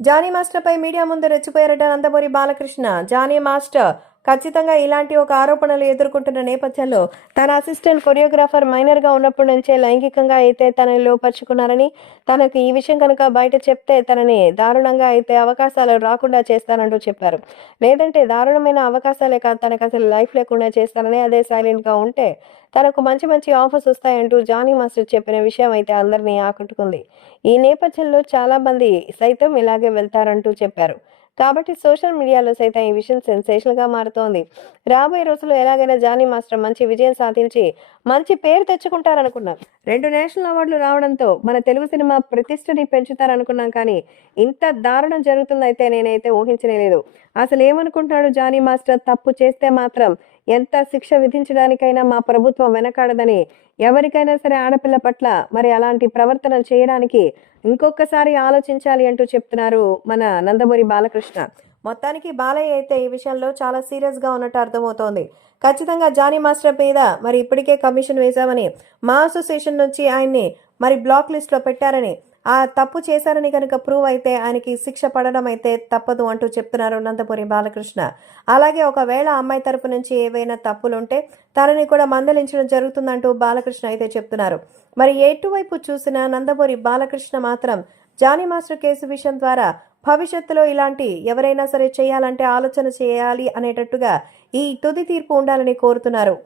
Johnny మాస్టర్పై media ముందు రెచ్చిపోయారట నందమూరి బాలకృష్ణ. జానీ మాస్టర్ ఖచ్చితంగా ఇలాంటి ఒక ఆరోపణలు ఎదుర్కొంటున్న నేపథ్యంలో తన అసిస్టెంట్ కొరియోగ్రాఫర్ మైనర్గా ఉన్నప్పటి నుంచే లైంగికంగా అయితే తనని లోపరుచుకున్నారని తనకు ఈ విషయం కనుక బయట చెప్తే తనని దారుణంగా అయితే అవకాశాలు రాకుండా చేస్తానంటూ చెప్పారు. లేదంటే దారుణమైన అవకాశాలే కాదు తనకు అసలు లైఫ్ లేకుండా చేస్తానని అదే సైలెంట్గా ఉంటే తనకు మంచి మంచి ఆఫర్స్ వస్తాయంటూ జానీ మాస్టర్ చెప్పిన విషయం అయితే అందరినీ ఆకట్టుకుంది. ఈ నేపథ్యంలో చాలామంది సైతం ఇలాగే వెళ్తారంటూ చెప్పారు. కాబట్టి సోషల్ మీడియాలో సైతం ఈ విషయం సెన్సేషన్గా మారుతోంది. రాబోయే రోజుల్లో ఎలాగైనా జానీ మాస్టర్ మంచి విజయం సాధించి మంచి పేరు తెచ్చుకుంటారనుకున్నాం. రెండు నేషనల్ అవార్డులు రావడంతో మన తెలుగు సినిమా ప్రతిష్టని పెంచుతారనుకున్నాం కానీ ఇంత దారుణం జరుగుతుందైతే నేనైతే ఊహించలేదు అసలు ఏమనుకుంటున్నాడు జానీ మాస్టర్ తప్పు చేస్తే మాత్రం ఎంత శిక్ష విధించడానికైనా మా ప్రభుత్వం వెనకాడదని ఎవరికైనా సరే ఆడపిల్ల పట్ల మరి అలాంటి ప్రవర్తన చేయడానికి ఇంకొకసారి ఆలోచించాలి అంటూ చెప్తున్నారు మన నందమూరి బాలకృష్ణ. మొత్తానికి బాలయ్య అయితే ఈ విషయంలో చాలా సీరియస్గా ఉన్నట్టు అర్థమవుతోంది. ఖచ్చితంగా జానీ మాస్టర్ మీద మరి ఇప్పటికే కమిషన్ వేశామని మా అసోసియేషన్ నుంచి ఆయన్ని మరి బ్లాక్ లిస్ట్లో పెట్టారని ఆ తప్పు చేశారని కనుక ప్రూవ్ అయితే ఆయనకి శిక్ష పడడం అయితే తప్పదు అంటూ చెప్తున్నారు నందపురి బాలకృష్ణ. అలాగే ఒకవేళ అమ్మాయి తరపు నుంచి ఏవైనా తప్పులుంటే తనని కూడా మందలించడం జరుగుతుందంటూ బాలకృష్ణ అయితే చెప్తున్నారు. మరి ఎటువైపు చూసినా నందపురి బాలకృష్ణ మాత్రం జానీ మాస్టర్ కేసు విషయం ద్వారా భవిష్యత్తులో ఇలాంటి ఎవరైనా సరే చేయాలంటే ఆలోచన చేయాలి అనేటట్టుగా ఈ తుది తీర్పు ఉండాలని కోరుతున్నారు.